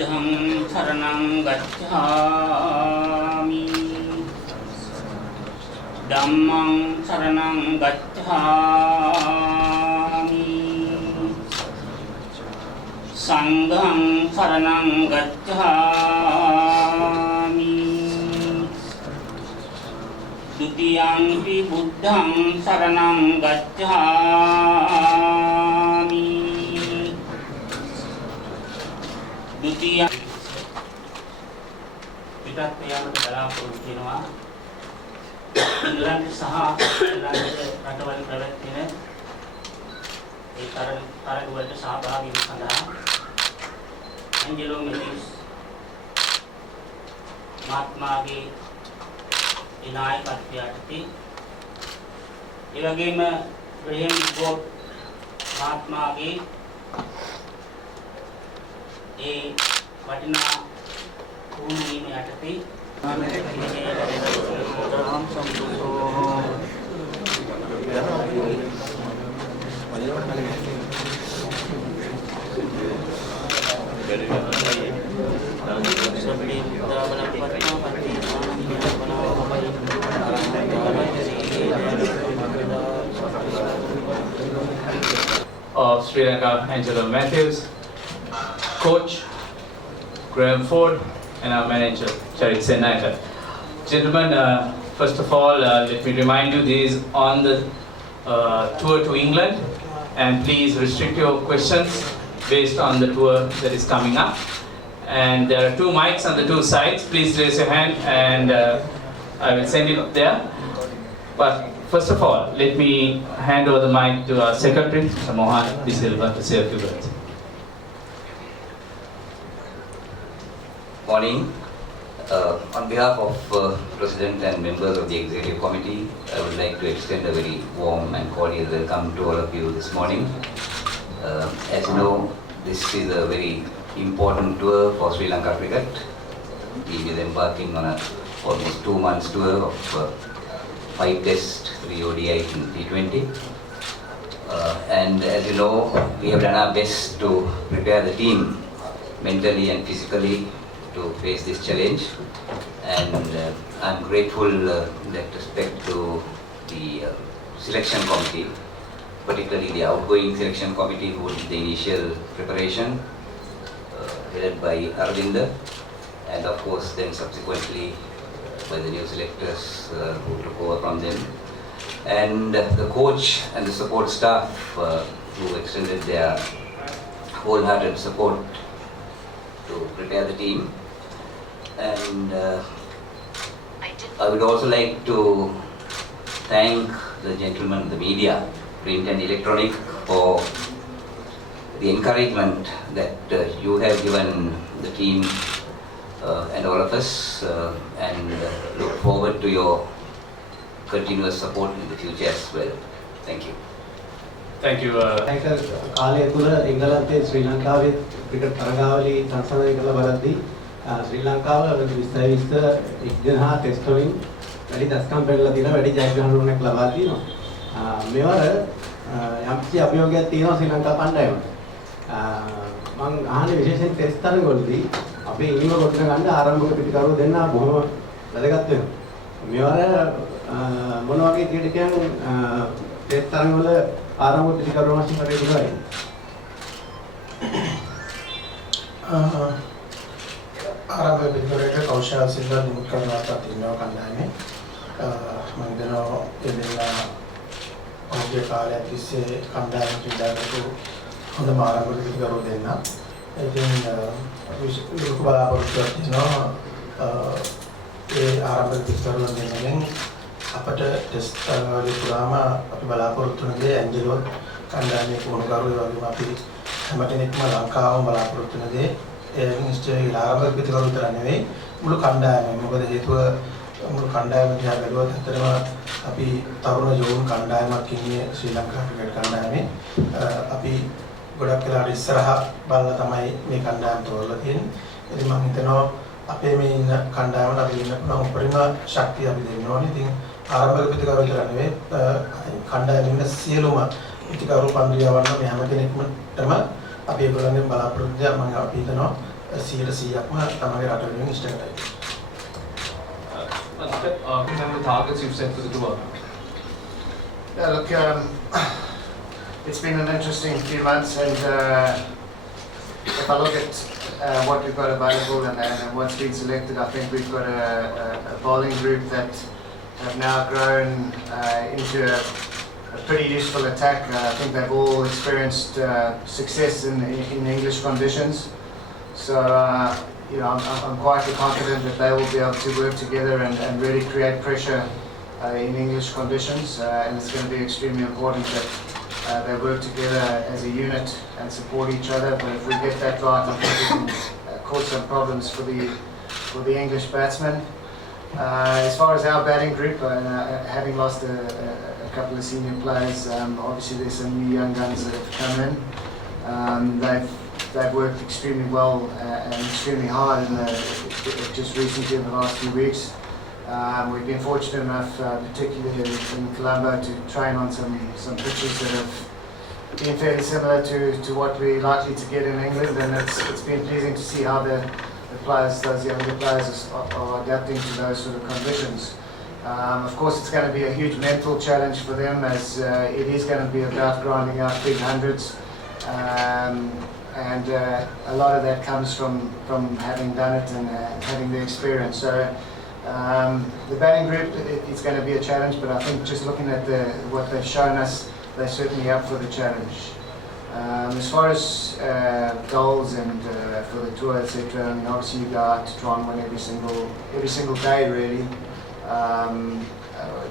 බුද්ධං සරණං ගච්ඡාමි ධම්මං සරණං ගච්ඡාමි සංඝං සරණං ගච්ඡාමි ဒုတိယံ පි බුද්ධං සරණං ගච්ඡාමි द्वितीय පිටත් යාමට බලාපොරොත්තු වෙනවා ඉංග්‍රීසි සහ රටවල් ප්‍රවැත්තින ඒ තරග වලට සහභාගී වීම සඳහා ඇන්ජලෝ මෙතිස් මහත්මයාගේ ඒ නායකත්වය යටතේ ඒ වගේම ග්‍රේම් ගෝඩ් මහත්මයාගේ ඒ වටිනා භූමියම යටතේ of Sri Lanka, Angelo Matthews, coach Graham Ford, and our manager Charit Sennaika. Gentlemen, first of all, let me remind you this is on the tour to England, and please restrict your questions based on the tour that is coming up. And there are 2 mics on the 2 sides. Please raise your hand and I will send it up there. But first of all, let me hand over the mic to our secretary, Mr. Mohan De Silva, to say a few words. Morning. On behalf of President and members of the Executive Committee, I would like to extend a very warm and cordial welcome to all of you this morning. As you know, this is a very important tour for Sri Lanka cricket. We will be embarking on a almost 2 months tour of 5 tests, 3 ODI and T20. And as you know, we have done our best to prepare the team mentally and physically to face this challenge, and I'm grateful in that respect to the selection committee, particularly the outgoing selection committee who did the initial preparation, headed by Arvinda, and of course then subsequently by the new selectors who took over from them, and the coach and the support staff who extended their wholehearted support to prepare the team. And I would also like to thank the gentlemen of the media, print and electronic, for the encouragement that you have given the team and all of us, and look forward to your continuous support in the future as well. Thank you. Thank you. කාලය තුල එංගලන්තයේ ශ්‍රී ලංකාවේ cricket තරගාවලි සංසන්දනය කළ බලද්දී ශ්‍රී ලංකාව 2020 ඉක්දෙනා test වලින් වැඩි දස්කම් පෙරලා තියෙනවා, වැඩි ජයග්‍රහණයක් ලබා තියෙනවා. මෙවර යම්කිසි අභියෝගයක් තියෙනවා ශ්‍රී ලංකා කණ්ඩායමට. මම අහන්නේ විශේෂයෙන් ටෙස්ට් තරගවලදී අපේ ඉනිම කොට ගන්න ආරම්භක පිටිකරුවෝ දෙන්න බොහොම වැදගත් වෙනවා. මෙවර මොන වගේ ක්‍රීඩකයන් ටෙස්ට් තරගවල ආරම්භක පිටිකරුවෝ වශයෙන් කටයුතු කරන්නේ? ආරම්භක පිටිකරුවෙක් කෞශල් සිල්වා නිකුත් කරනවා තියෙනවා කණ්ඩායමේ. මම හිතනවා එදෙනා ඔහුගේ කාලය තිස්සේ කණ්ඩායම ක්‍රීඩාවලට හොඳම ආරම්භක පිටිකරුවෝ දෙන්න. ඉතින් ලොකු බලාපොරොත්තුවක් තියෙනවා ඒ ආරම්භක පිටිකරුවෝ දෙන්නගෙන් අපට ටෙස්ට් තරගවල පුරාම අපි බලාපොරොත්තු වෙන දේ ඇන්ජලෝ කණ්ඩායමේ පුහුණුකරුවෝ වගේම අපි හැම කෙනෙක්ම ලංකාවම බලාපොරොත්තු වෙන දේ ඒ නිශ්චය ආරම්භක පිටිකරුවෝ විතර නෙවෙයි මුළු කණ්ඩායමම. මොකද හේතුව මුළු කණ්ඩායම දිහා බැලුවොත් ඇත්තටම අපි තරුණ යෝන් කණ්ඩායමක් ඉන්නේ ශ්‍රී ලංකා ක්‍රිකට් කණ්ඩායමේ. අපි ගොඩක් වෙලාවට ඉස්සරහා බලලා තමයි මේ කණ්ඩායම තෝරලා තියෙන්නේ. ඉතින් මම හිතනවා අපේ මේ ඉන්න කණ්ඩායමට අපි ඉන්න පුළුවන් උපරිම ශක්තිය අපි දෙන්න ඕනේ. ඉතින් ආරම්භක පිටිකරුවෝ විතර නෙවෙයි කණ්ඩායමේ ඉන්න සියලුම පිටිකරුවෝ පන්දියවන්න මේ හැම කෙනෙක්ටම අපි ඒගොල්ලන්ගෙන් බලාපොරොත්තු වෙනවා. මම අපි හිතනවා 100%ක්ම තමගේ රට වෙනුවෙන් ඉෂ්ට කරයි. What are the targets you've set for the tour? Yeah, look, it's been an interesting few months, and if I look at what we've got available and what's been selected, I think we've got a bowling group that have now grown into a pretty useful attack. I think they've all experienced success in English conditions. So, I'm quite confident that they will be able to work together and really create pressure in English conditions. And it's going to be extremely important that they work together as a unit and support each other. But if we get that right, I think we can cause some problems for the English batsmen. As far as our batting group, having lost a couple of senior players, obviously there's some new young guns that have come in. They've worked extremely well and extremely hard just recently in the last few weeks. We've been fortunate enough, particularly in Colombo, to train on some pitches that have been fairly similar to what we're likely to get in England, and it's been pleasing to see how the players, those younger players, are adapting to those sort of conditions. Of course, it's going to be a huge mental challenge for them, as it is going to be about grinding out big hundreds, and a lot of that comes from having done it and having the experience. So the batting group, it's going to be a challenge, but I think just looking at what they've shown us, they're certainly up for the challenge. As far as goals and for the tour, etc., I mean, obviously you go out to try and win every single day, really.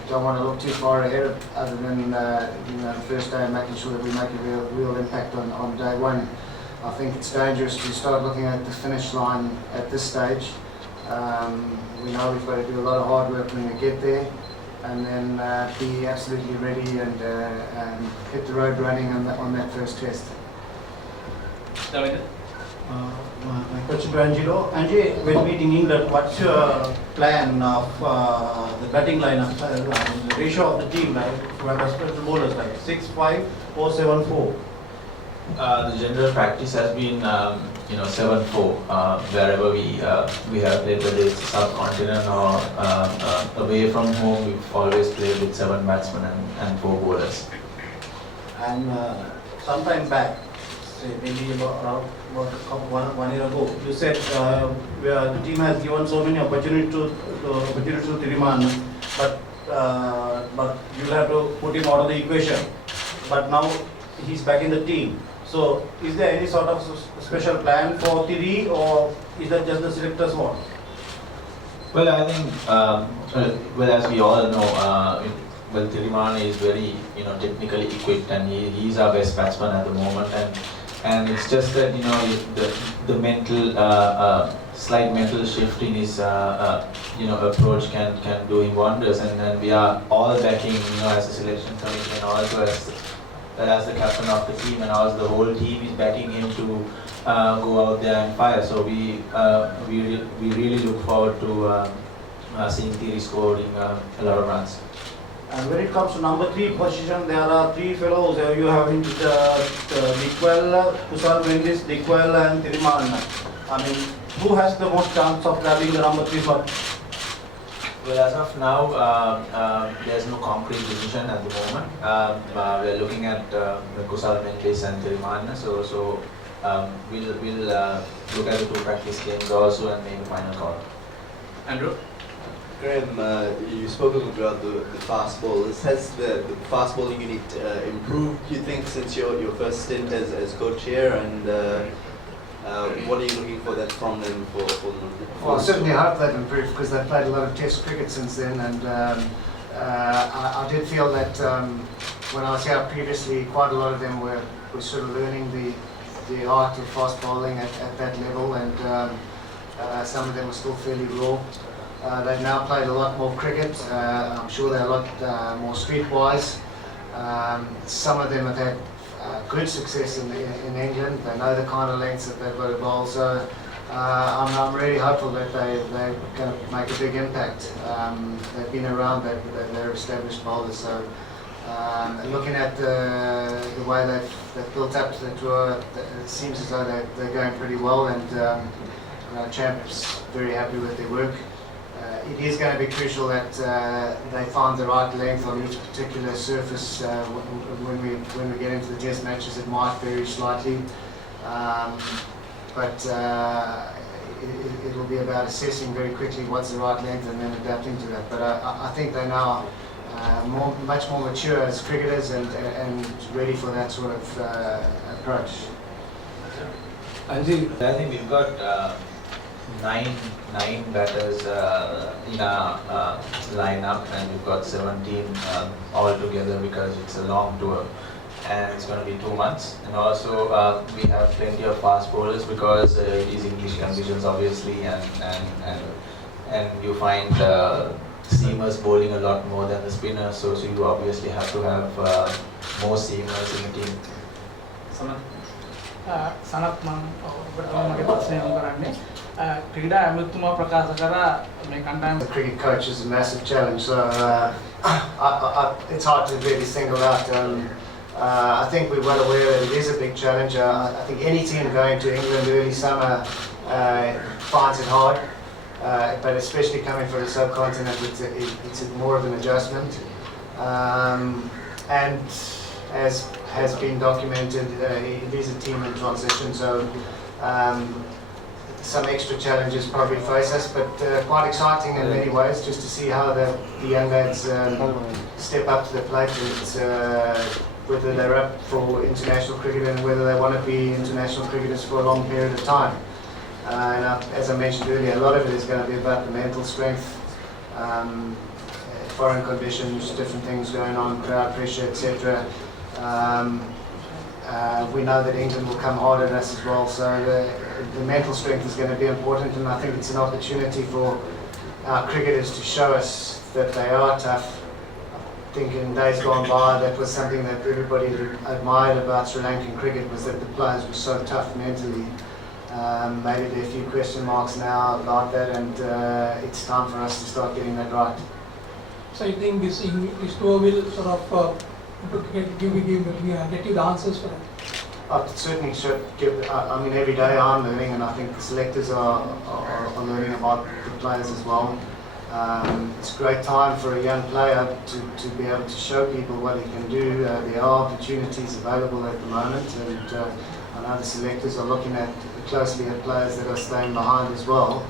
Don't want to look too far ahead, other than the first day and making sure that we make a real impact on day one. I think it's dangerous to start looking at the finish line at this stage. We know we've got to do a lot of hard work when we get there, and then be absolutely ready and hit the road running on that first test. David? My question to Angelo. Angie, when meeting England, what's your plan of the batting lineup, the ratio of the team, like the bowlers, like 6-5 or 7-4? The general practice has been 7-4 wherever we have played, whether it's subcontinent or away from home. We've always played with 7 batsmen and 4 bowlers. And sometime back, say maybe about 1 year ago, you said where the team has given so many opportunities to Tiriman, but you'll have to put him out of the equation. But now he's back in the team. So is there any sort of special plan for Tiri, or is that just the selector's one? Well, I think, as we all know, Tiriman is very technically equipped, and he's our best batsman at the moment, and it's just that the mental slight mental shift in his approach can do him wonders, and we are all backing as a selection committee, and also as the captain of the team, and as the whole team is backing him to go out there and fire. So we really look forward to seeing Thierry scoring a lot of runs. And when it comes to number 3 position, there are 3 fellows. You have Dickwell, Kusal Mendes, Dickwell and Tiriman. I mean, who has the most chance of grabbing the number 3 spot? Well, as of now, there's no concrete decision at the moment. We're looking at Kusal Mendes and Tiriman, so we'll look at the 2 practice games also and make a final call. Andrew? Graham, you spoke about the fast bowlers. Has the fast bowling unit improved, you think, since your first stint as coach here? And what are you looking for that from them for Well, I certainly hope they've improved, because they've played a lot of test cricket since then, and I did feel that when I was here previously, quite a lot of them were sort of learning the art of fast bowling at that level, and some of them were still fairly raw. They've now played a lot more cricket. I'm sure they're a lot more streetwise. Some of them have had good success in England. They know the kind of lengths that they've got to bowl. So I'm really hopeful that they're going to make a big impact. They've been around, they're established bowlers. So Looking at the way they've built up to the tour, it seems as though they're going pretty well, and Champ's very happy with their work. It is going to be crucial that they find the right length on each particular surface. When we get into the test matches, it might vary slightly, but it will be about assessing very quickly what's the right length and then adapting to that. But I think they're now much more mature as cricketers and ready for that sort of approach. I think we've got nine batters in our lineup, and we've got 17 all together because it's a long tour and it's going to be 2 months. And also we have plenty of fast bowlers because it is English conditions obviously, and you find seamers bowling a lot more than the spinners, so you obviously have to have more seamers in the team. Sanath මම ඔබට මගේ ප්‍රශ්නය යොමු කරන්නේ ක්‍රීඩා ඇමතුමා ප්‍රකාශ කරා මේ කණ්ඩායම. The cricket coach is a massive challenge, so it's hard to really single out. I think we're well aware that it is a big challenge. I think any team going to England early summer finds it hard, but especially coming from the subcontinent, it's more of an adjustment. And as has been documented, it is a team in transition, so some extra challenges probably face us, but quite exciting in many ways just to see how the young lads step up to the plate, and whether they're up for international cricket and whether they want to be international cricketers for a long period of time. And as I mentioned earlier, a lot of it is going to be about the mental strength, foreign conditions, different things going on, crowd pressure, etc. We know that England will come hard at us as well, so the mental strength is going to be important, and I think it's an opportunity for our cricketers to show us that they are tough. I think in days gone by, that was something that everybody admired about Sri Lankan cricket, was that the players were so tough mentally. Maybe there are a few question marks now about that, and it's time for us to start getting that right. So you think this tour will sort of get you the answers for that? It certainly should give. I mean, every day I'm learning, and I think the selectors are learning about the players as well. It's a great time for a young player to be able to show people what he can do. There are opportunities available at the moment, and I know the selectors are looking closely at players that are staying behind as well.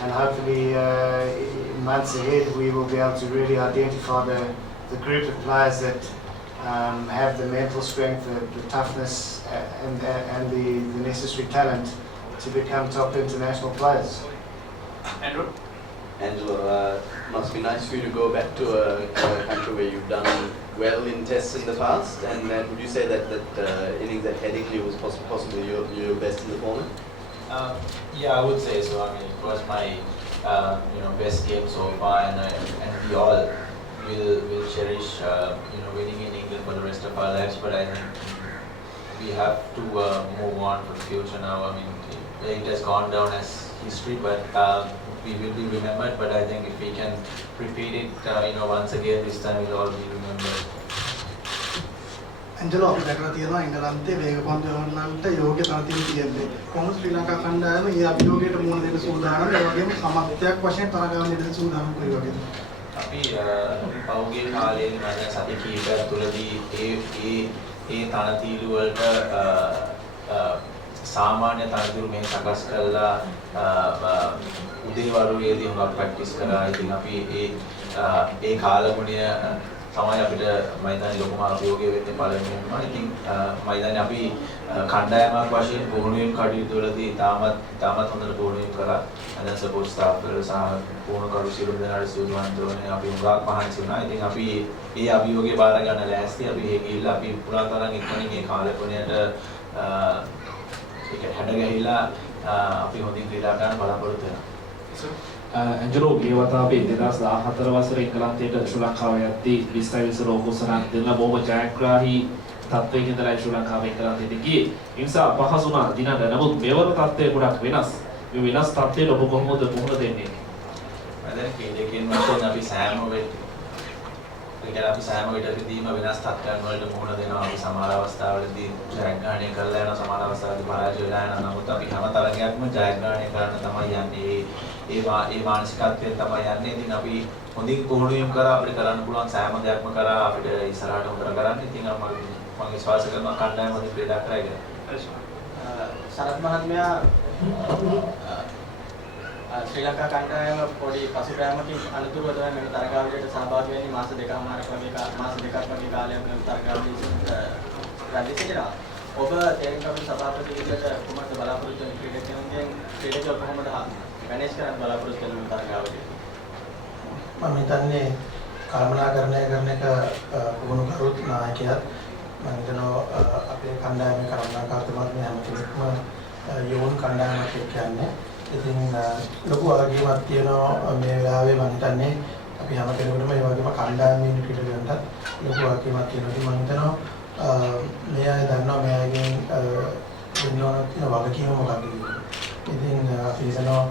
And hopefully, in months ahead, we will be able to really identify the group of players that have the mental strength, the toughness, and the necessary talent to become top international players. Andrew? Angelo, must be nice for you to go back to a country where you've done well in tests in the past, and would you say that innings at Headingley was possibly your best in the format? Yeah, I would say so. I mean, it was my best game so far, and we all will cherish winning in England for the rest of our lives. But I think we have to move on for the future now. I mean, it has gone down as history, but we will be remembered. But I think if we can repeat it, once again, this time we'll all be remembered. Angelo අපි දැකලා තියෙනවා එංගලන්තේ වේගපන්දු යවන්නන්ට යෝග්‍යතාව තියෙන්නේ. කොහොමද ශ්‍රී ලංකා කණ්ඩායම මේ අභියෝගයට මුහුණ දෙන්න සූදානම්, ඒ වගේම සමර්ථයක් වශයෙන් තරගාවලිය දෙන්න සූදානම් කොයි වගේද? අපි පෞගේ කාලයේ මම සති කිහිපයක් තුළදී ඒ තනතිරු වලට සාමාන්‍ය තනතිරු මේ සකස් කරලා උදේවරුවේදී හුඟක් ප්‍රැක්ටිස් කරා. ඉතින් අපි ඒ කාලගුණය තමයි අපිට මයිදානේ ලොකුම අභියෝගය වෙන්නේ පළවෙනිම. ඉතින් මයිදානේ අපි කණ්ඩායමක් වශයෙන් පුහුණුවීම් කටයුතු වලදී තාමත් හොඳට පුහුණුවීම් කරා. දැන් සපෝට් ස්ටාෆ් වල සහ පුහුණුකරු සියලු දෙනාට සූදානම් අපි හුඟක් මහන්සි වුණා. ඉතින් අපි මේ අභියෝගය බාර ගන්න ලෑස්ති. අපි ඒ ගිහිල්ලා අපි පුරා තරම් ඉක්මනින් මේ කාලගුණයට ඒක හැඩ ගැහිලා අපි හොඳින් ක්‍රීඩා කරන්න බලාපොරොත්තු වෙනවා. ඇන්ජලෝ ගිය වතාවේ 2014 වසරේ එංගලන්තයට ශ්‍රී ලංකාව යද්දී 20 විසර ඕකුසරන් දෙන්න බොහොම ජයග්‍රාහී තත්ත්වයක ඉඳලා ශ්‍රී ලංකාව එංගලන්තයට ගියේ. ඒ නිසා අපහසුණා දිනන. නමුත් මෙවර තත්ත්වය ගොඩක් වෙනස්. මේ වෙනස් තත්ත්වයට ඔබ කොහොමද මුහුණ දෙන්නේ? මම දැන් කීයකින් වශයෙන් අපි සෑම ඒ කියන්නේ අපි සෑම විටකදීම වෙනස් තත්ත්වයන් වලට මුහුණ දෙනවා. අපි සමහර අවස්ථාවලදී ජයග්‍රහණය කරලා යන සමහර අවස්ථාවලදී පරාජය වෙලා යන නමුත් අපි හැම තරගයක්ම ජයග්‍රහණය කරන්න තමයි යන්නේ. ඒ මානසිකත්වයෙන් තමයි යන්නේ. ඉතින් අපි හොඳින් පුහුණුවීම් කරා අපිට කරන්න පුළුවන් සෑම දෙයක්ම කරා අපිට ඉස්සරහට හොඳට කරන්න. ඉතින් මම විශ්වාස කරනවා කණ්ඩායම හොඳින් ක්‍රීඩා කරයි කියලා. සරත් මහත්මයා ශ්‍රී ලංකා කණ්ඩායම පොඩි පසුබෑමකින් අනතුරුව තමයි මෙන්න තරගාවලියට සහභාගී වෙන්නේ මාස දෙකමාරක් වගේ මාස දෙකක් වගේ කාලයක් මෙන්න තරගාවලියට රැඳී සිටිනවා. ඔබ තේරීම් කමිටු සභාපති විදිහට කොහොමද බලාපොරොත්තු වෙන ක්‍රීඩකයන්ගෙන් ක්‍රීඩකයෝ කොහොමද මැනේජ් කරන්න බලාපොරොත්තු වෙන තරගාවලිය? මම හිතන්නේ කළමනාකරණය කරන එක පුහුණු කරුත් නායකයාත් මම හිතනවා අපේ කණ්ඩායමේ කළමනාකාරතුමාත් මේ හැම කෙනෙක්ම යෝන් කණ්ඩායමක් එක්ක යන්නේ. ඉතින් ලොකු වගකීමක් තියෙනවා මේ වෙලාවේ මම හිතන්නේ අපි හැම කෙනෙකුටම මේ වගේම කණ්ඩායමේ ඉන්න ක්‍රීඩකයන්ට ලොකු වගකීමක් තියෙනවා. ඉතින් මම හිතනවා මේ අය දන්නවා මේ අයගෙන් දෙන්න ඕන තියෙන වගකීම මොකක්ද කියලා. ඉතින් අපි හිතනවා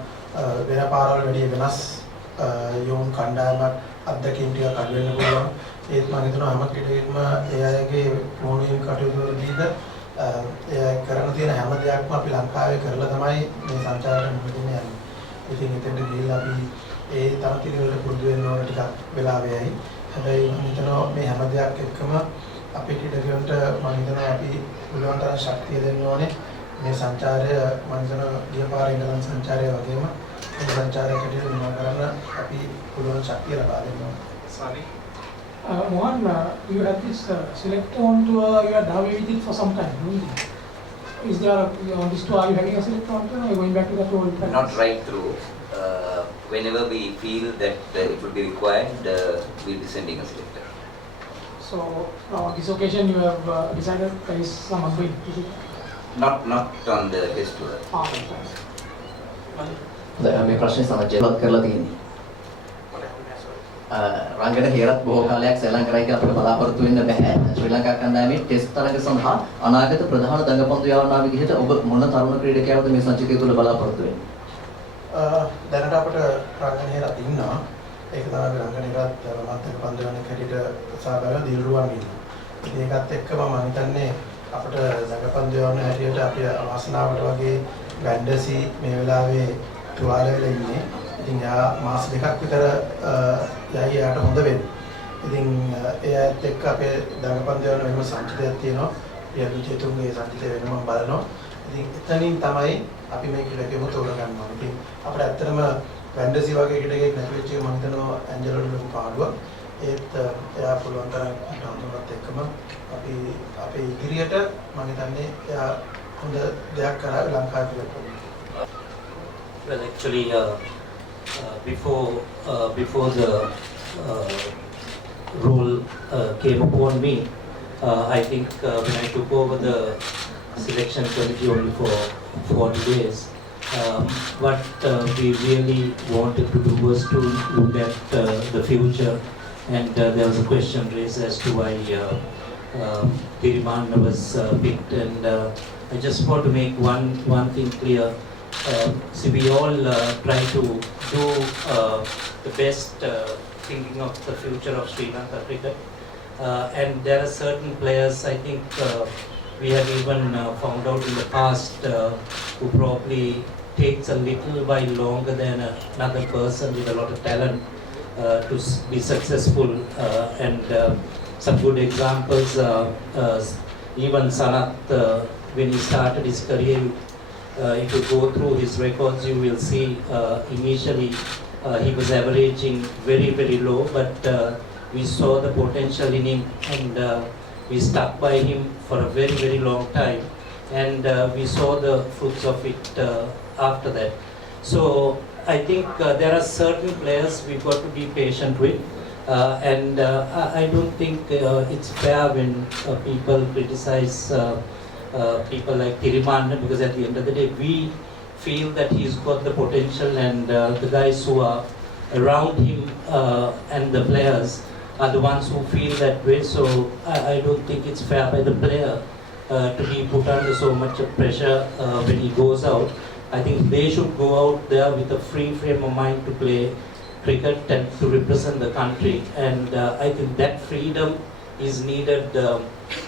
වෙන පාරවල් වැඩිය වෙනස් යෝන් කණ්ඩායමක් අත්දැකීම් ටිකක් අඩු වෙන්න පුළුවන්. ඒත් මම හිතනවා හැම කෙනෙක්ම ඒ අයගේ මොනින් කටයුතු වලදීද ඒ කරන තියෙන හැම දෙයක්ම අපි ලංකාවේ කරලා තමයි මේ සංචාරයට මුහුණ දෙන්නේ. ඉතින් එතෙන්ට ගිහිල්ලා අපි ඒ තරතිරි වලට පුරුදු වෙන්න ඕන ටිකක් වෙලා වෙයි. හැබැයි මම හිතනවා මේ හැම දෙයක් එක්කම අපේ ක්‍රීඩකයන්ට මම හිතනවා අපි පුළුවන් තරම් ශක්තිය දෙන්න ඕනේ. මේ සංචාරය මම හිතනවා ගිය පාරේ ඉඳන් සංචාරය වගේම මේ සංචාරයකට නිමා කරන්න අපි පුළුවන් ශක්තිය ලබා දෙන්න ඕනේ. Sorry. Mohan, you had this selector on tour, you had away with it for some time, isn't it? Is there, on this tour, are you having a selector on tour or are you going back to that old practice? Not right through. Whenever we feel that it would be required, we'll be sending a selector. So, on this occasion, you have decided there is some going, is it? Not on the test tour. මේ ප්‍රශ්නේ සමජ්ජලත් කරලා තියෙන්නේ. රංගන හේරත් බොහෝ කාලයක් ශ්‍රී ලංකාවේ කියලා අපිට බලාපොරොත්තු වෙන්න බෑ. ශ්‍රී ලංකා කණ්ඩායමේ ටෙස්ට් තරඟ සඳහා අනාගත ප්‍රධාන දඟපන්දු යවන්නා විදිහට ඔබ මොන තරුණ ක්‍රීඩකයාවද මේ සංචිතය තුළ බලාපොරොත්තු වෙන්නේ? දැනට අපිට රංගන හේරත් ඉන්නවා. ඒක තමයි රංගන හේරත් මාත්‍රික පන්දු යන කැඩිට සහභාගී දිල්රුවන් ඉන්නවා. ඉතින් ඒකත් එක්කම මම හිතන්නේ අපිට දඟපන්දු යවන හැටියට අපි වාසනාවට වගේ වැන්ඩසි මේ වෙලාවේ තුවාල වෙලා ඉන්නේ. ඉතින් යා මාස දෙකක් විතර යයි යාට හොඳ වෙන්නේ. ඉතින් එයාත් එක්ක අපේ දඟපන්දු යන වෙනම සංචිතයක් තියෙනවා. පියවිචේතුන්ගේ සංචිතය වෙනම බලනවා. ඉතින් එතනින් තමයි අපි මේ ක්‍රීඩකයව තෝරගන්නවා. ඉතින් අපිට ඇත්තටම වැන්ඩසි වගේ ක්‍රීඩකයෙක් නැති වෙච්ච එක මම හිතනවා ඇන්ජලෝට ලොකු පාඩුවක්. ඒත් එයා පුළුවන් තරම් හඳුනනවත් එක්කම අපි අපේ ඉදිරියට මම හිතන්නේ එයා හොඳ දෙයක් කරා ලංකාවේ කියලා. Well, actually, before the role came upon me, I think when I took over the selection committee only for 40 days, what we really wanted to do was to look at the future, and there was a question raised as to why Tiriman was picked, and I just want to make one thing clear. See, we all try to do the best thinking of the future of Sri Lanka cricket. And there are certain players, I think we have even found out in the past who probably takes a little while longer than another person with a lot of talent to be successful. And some good examples, even Sanat, when he started his career, if you go through his records, you will see initially he was averaging very, very low, but we saw the potential in him, and we stuck by him for a very, very long time, and we saw the fruits of it after that. So I think there are certain players we've got to be patient with, and I don't think it's fair when people criticize people like Tiriman, because at the end of the day we feel that he's got the potential, and the guys who are around him and the players are the ones who feel that way. So I don't think it's fair by the player to be put under so much of pressure when he goes out. I think they should go out there with a free frame of mind to play cricket and to represent the country. And I think that freedom is needed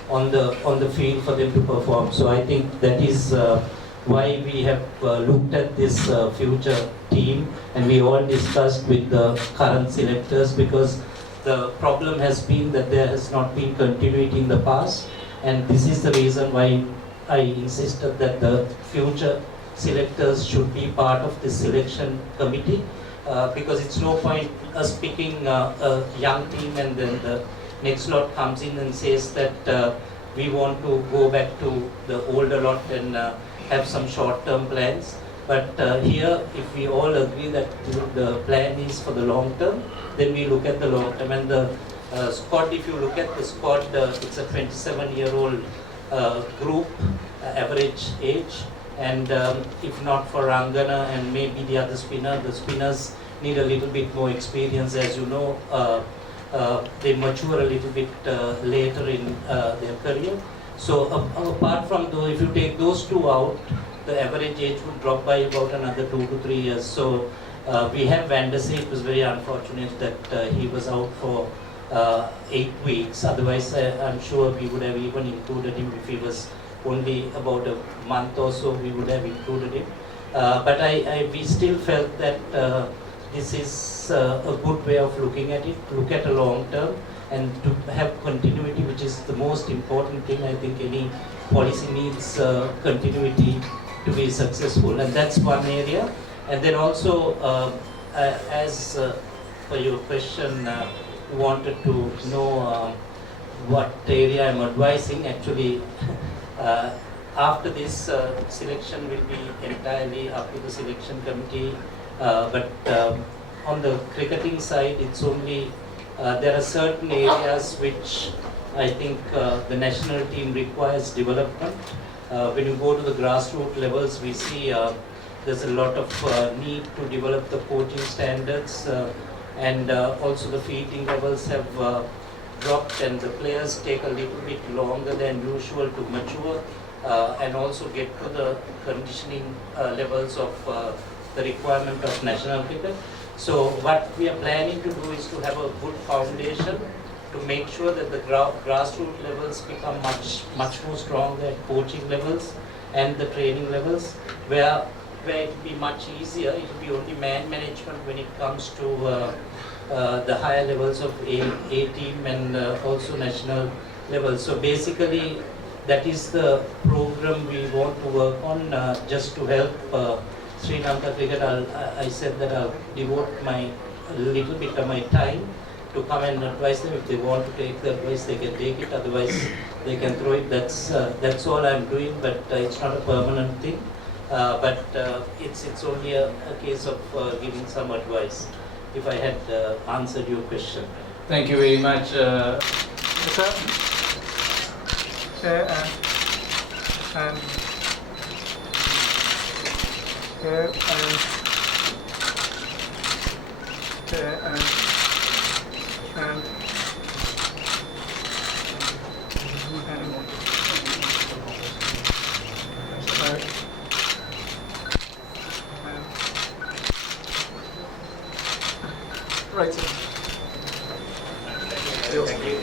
on the field for them to perform. So I think that is why we have looked at this future team, and we all discussed with the current selectors, because the problem has been that there has not been continuity in the past, and this is the reason why I insisted that the future selectors should be part of the selection committee, because it's no point us picking a young team and then the next lot comes in and says that we want to go back to the older lot and have some short-term plans. But here, if we all agree that the plan is for the long term, then we look at the long term. And the squad, if you look at the squad, it's a 27-year-old group, average age. And if not for Rangana and maybe the other spinner, the spinners need a little bit more experience. As you know, they mature a little bit later in their career. So apart from those, if you take those two out, the average age would drop by about another 2 to 3 years. So we have Vandersay. It was very unfortunate that he was out for 8 weeks. Otherwise, I'm sure we would have even included him. If he was only about a month or so, we would have included him. But we still felt that this is a good way of looking at it, look at a long term, and to have continuity, which is the most important thing. I think any policy needs continuity to be successful, and that's one area. And then also, as for your question, you wanted to know what area I'm advising. Actually, after this, selection will be entirely up to the selection committee. But on the cricketing side, it's only there are certain areas which I think the national team requires development. When you go to the grassroots levels, we see there's a lot of need to develop the coaching standards, and also the fielding levels have dropped, and the players take a little bit longer than usual to mature and also get to the conditioning levels of the requirement of national cricket. So what we are planning to do is to have a good foundation to make sure that the grassroots levels become much more stronger at coaching levels and the training levels, where it will be much easier. It will be only man management when it comes to the higher levels of A team and also national levels. So basically, that is the program we want to work on, just to help Sri Lanka cricket. I said that I'll devote a little bit of my time to come and advise them. If they want to take the advice, they can take it. Otherwise, they can throw it. That's all I'm doing. But it's not a permanent thing. But it's only a case of giving some advice. If I had answered your question. Thank you very much, sir. Chair and Right, sir. Thank you.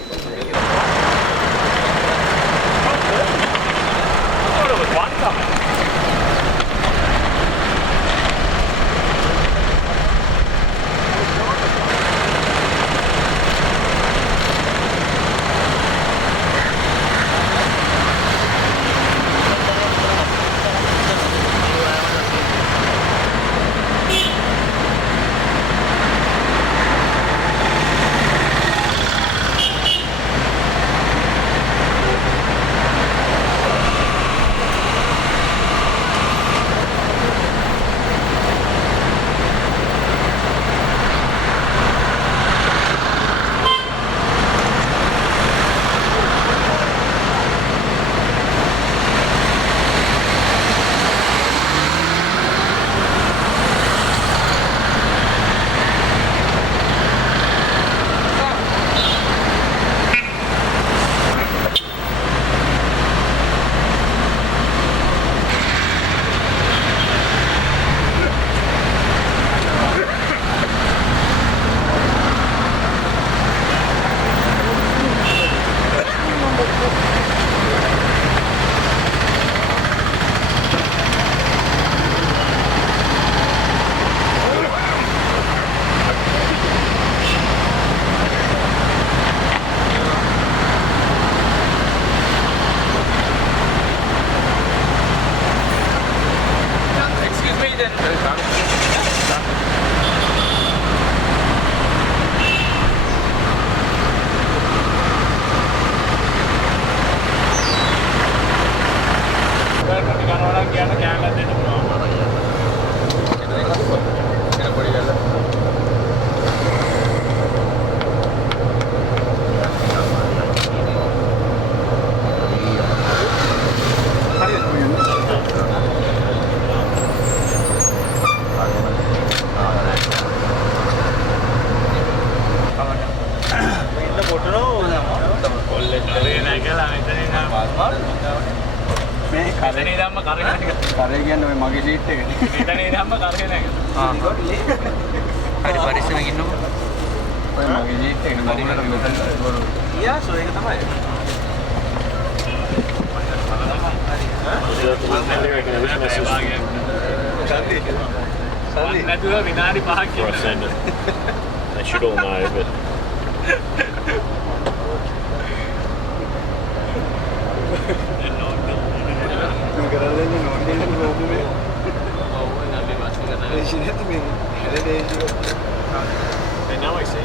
මේ කරේ ධම්ම කරගෙන එක. කරේ කියන්නේ ඔය මගේ seat එක. මෙතනේ ධම්ම කරගෙන එක. හරි පරිස්සමෙන් ඉන්නකො. ඔය මගේ සීට් එක බබුලට මෙතන බොරු. යා සෝ ඒක තමයි. නැතුව විනාඩි 5ක් ඉන්න. I should all know, but They know I see.